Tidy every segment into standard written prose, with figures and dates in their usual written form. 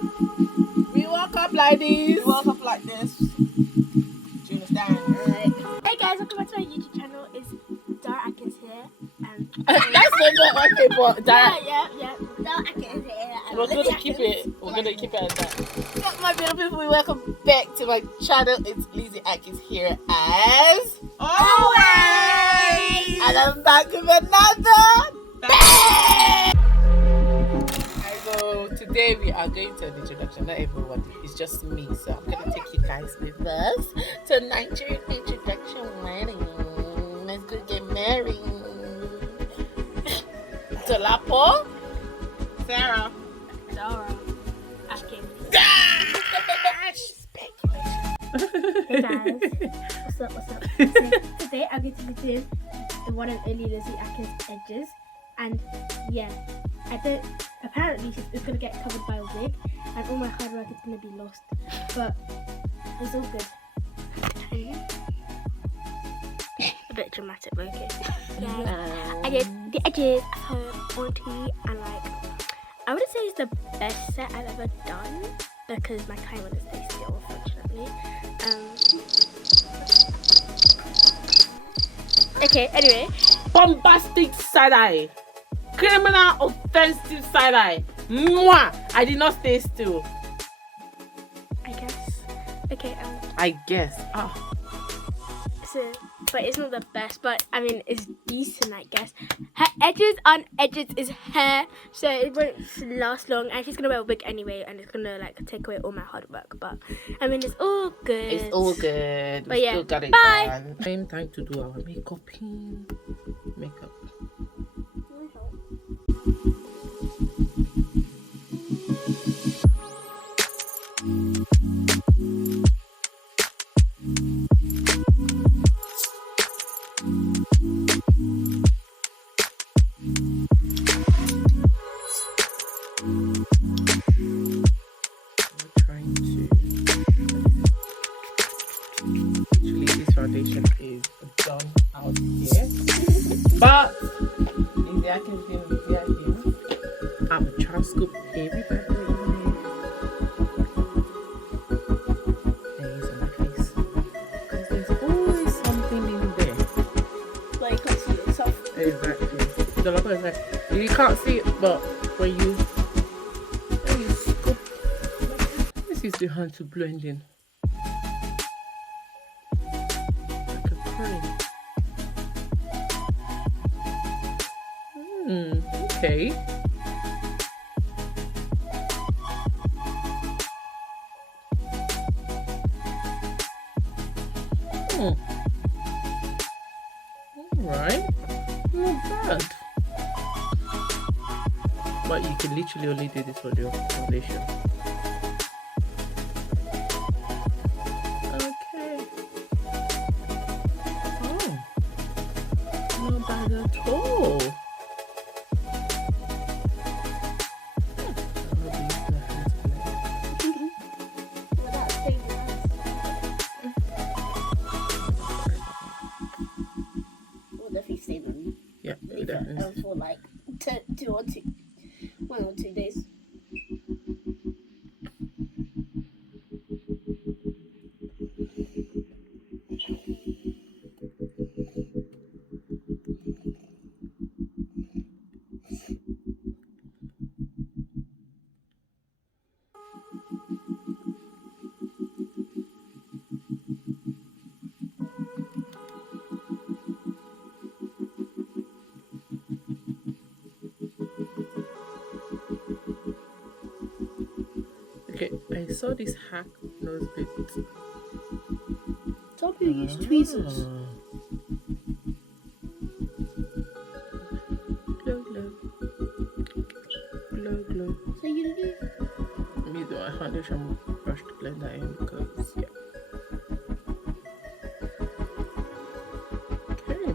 We walk up like this. You walk up like this. Do you understand? Right. Hey guys, welcome back to my YouTube channel. It's Dara Atkins here. That's the people. Yeah. Dara Atkins here. We're gonna keep it. We're gonna keep it as that. So, my beautiful people, welcome back to my channel. It's Lizzie Atkins here as always. and I'm back with another bang. So today we are going to an introduction. Not everyone, it's just me. So I'm gonna take you guys with us to Nigerian introduction wedding. Let's go get married. Tolapo, Sarah. Dara Atkins. Hey guys. What's up? So, today I'm going to be doing the one and only Lizzie Atkins edges. And yeah, apparently it's going to get covered by a wig. And all my hard work is going to be lost. But it's all good. A bit dramatic, but okay. Yeah. I did the edges at home, auntie, and like, I wouldn't say it's the best set I've ever done because my time wouldn't stay still, unfortunately. Okay, anyway. Bombastic side eye, criminal offensive side eye. Mwah! I did not stay still. I guess. Okay. I guess. Oh. So, but it's not the best. But I mean, it's decent, I guess. Her edges on edges is hair, so it won't last long. And she's gonna wear a wig anyway, and it's gonna like take away all my hard work. But I mean, it's all good. It's all good. But we yeah, still got it bye. done. Time to do our makeup. Makeup. Actually, this foundation is done out here, but in the Atkins here, I'm trying to scoop everybody in there. There is on my face because there's always something in there. Like you can't see yourself. Exactly. The logo is like you can't see it, but when you scoop, this is the hand to blend in. Okay. Alright. Not bad. But you can literally only do this for the foundation. Okay. Oh. Not bad at all. Yeah, for like 1 or 2 days. Okay, I saw this hack nose bit. Told you use tweezers. Glow, glow. Glow, glow. So you do? Me do I foundation brush to blend that in because yeah. Okay.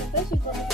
I guess you got to have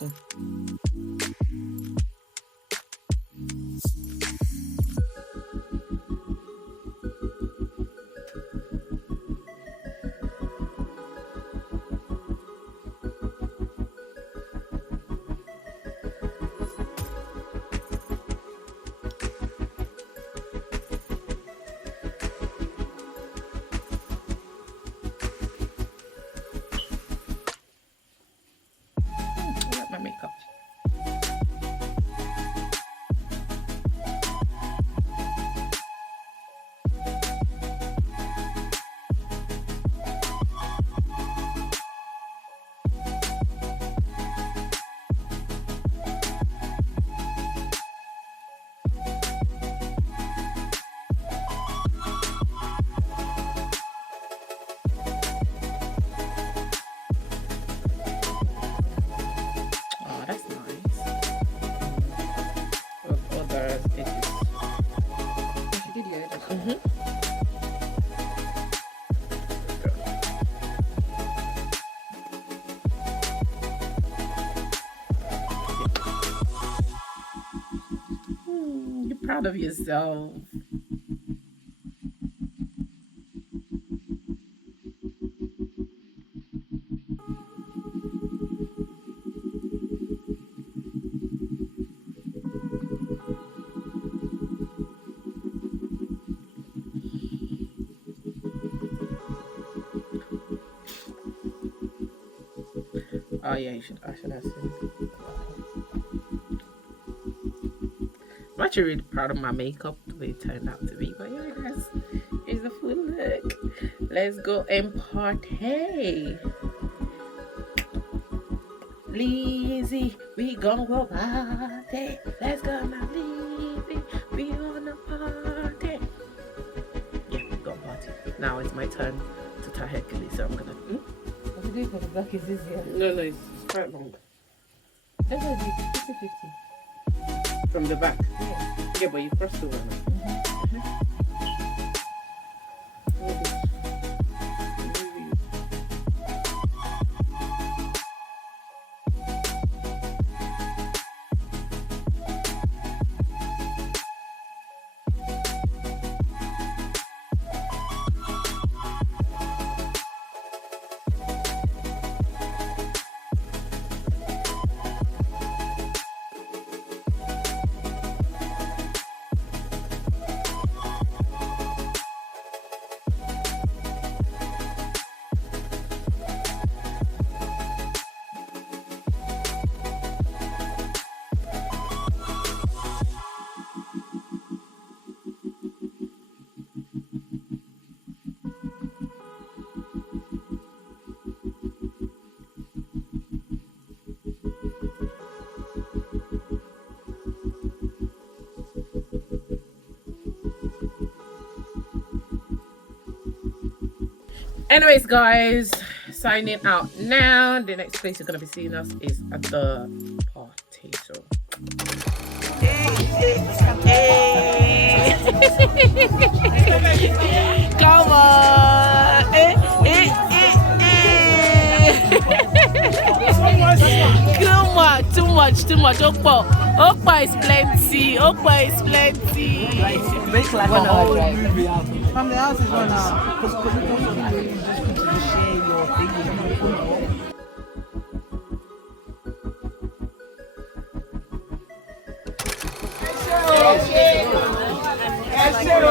spoon. My makeup. Oh, that's nice. Other edges. She did your edges. You're proud of yourself. Oh yeah, I should have seen. I'm actually really proud of my makeup, the way it turned out to be. But yeah, guys, here's the full look. Let's go and party. Lizzie, we gon' go party. Let's go now, Lizzie. We wanna party. Yeah, we go party. Now it's my turn to tie Hercules, so I'm gonna. What you do for the back is easier. No, it's quite long. Let's do 50-50. From the back. Yeah. Yeah, but you crossed over now. Anyways, guys, signing out now. The next place you're gonna be seeing us is at the party. So come on. Too much. Okpa is plenty. Make like 1 hour drive. From the house is 1 hour. Because you just need to share your thing with people.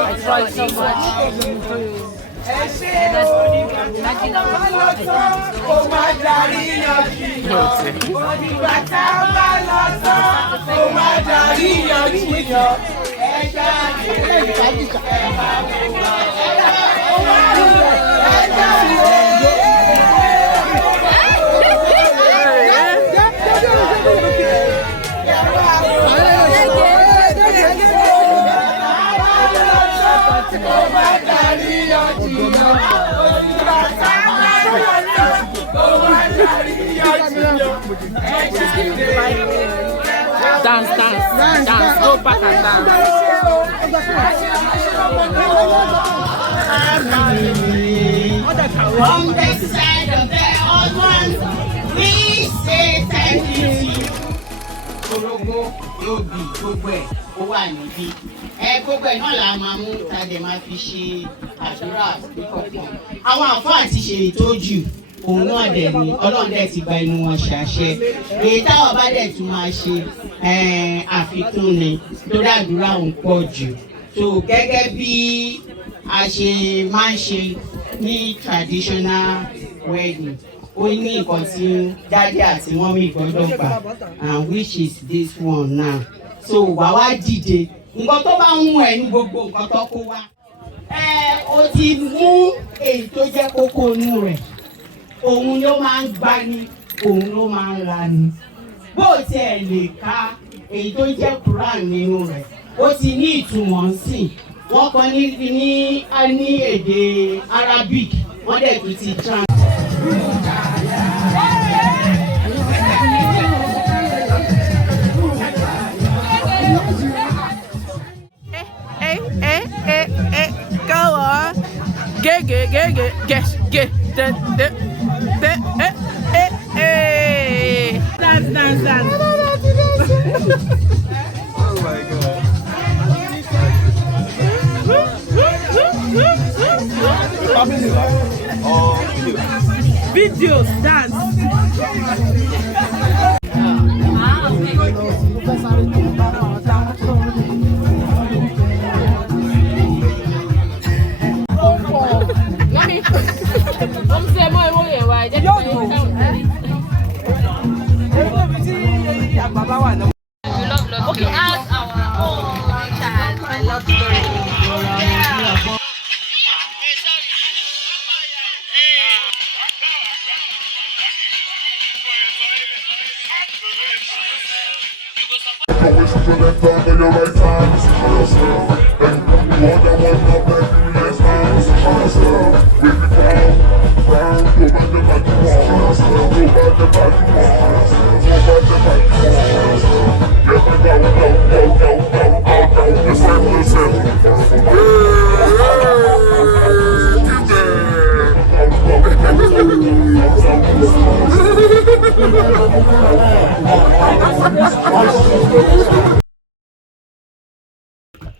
I tried so much. Dance, go back and dance. On the side of the old one, We say thank you to you. Orogo, Yobi, gbogbo ẹ̀ ó wà níbí. Gbogbo ẹ̀ náà la máa mú tàdé máa fi ṣe àdúrà kọ̀ọ̀kan. Àwọn àfáà ti ṣe ìtọ́jú òun náà dẹ̀ ni Ọlọ́run dẹ̀ ti gba inú wọn ṣàṣẹ. Èyí táwọn bá dẹ̀ tún máa ṣe àfikún ni tó dàdúrà òun pọ̀ jù. So gẹ́gẹ́ bí a ṣe máa ń ṣe ní traditional wedding. Ó ní nǹkan tí dáadé àti mọ́mí gbọ́dọ̀ gbà and which is this one now. So wà wá dìde nǹkan tó bá ń mú ẹ ní gbogbo nǹkan tó kó wá. O ti mú èyí tó jẹ́ kókó inú rẹ̀ òun ló máa ń gbá ní òun ló máa ń ra ní. Bó tiẹ̀ lè ka èyí tó jẹ́ Quran nínú rẹ̀ ó ti ní ìtumọ̀ sí wọ́n kọ́ ní èdè Arabic wọ́n dẹ̀ tún ti trans. Go on. Get, dance. Oh my God. Videos, dance. Okay, as our own child, my love story. Yeah.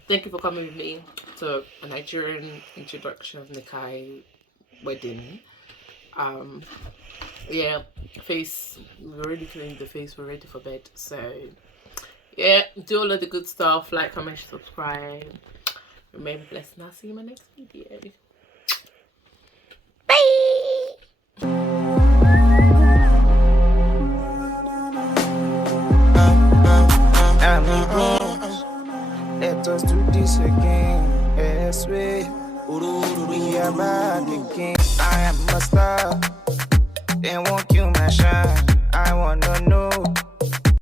Thank you for coming with me to a Nigerian introduction NIKKAI wedding. Yeah, face, we already cleaned the face, we're ready for bed. So yeah, do all of the good stuff, like, comment, subscribe. Remain blessed, and I'll see you in my next video. Let us do this again. Yes, we are back again. I am a star. They won't kill my shine. I wanna know.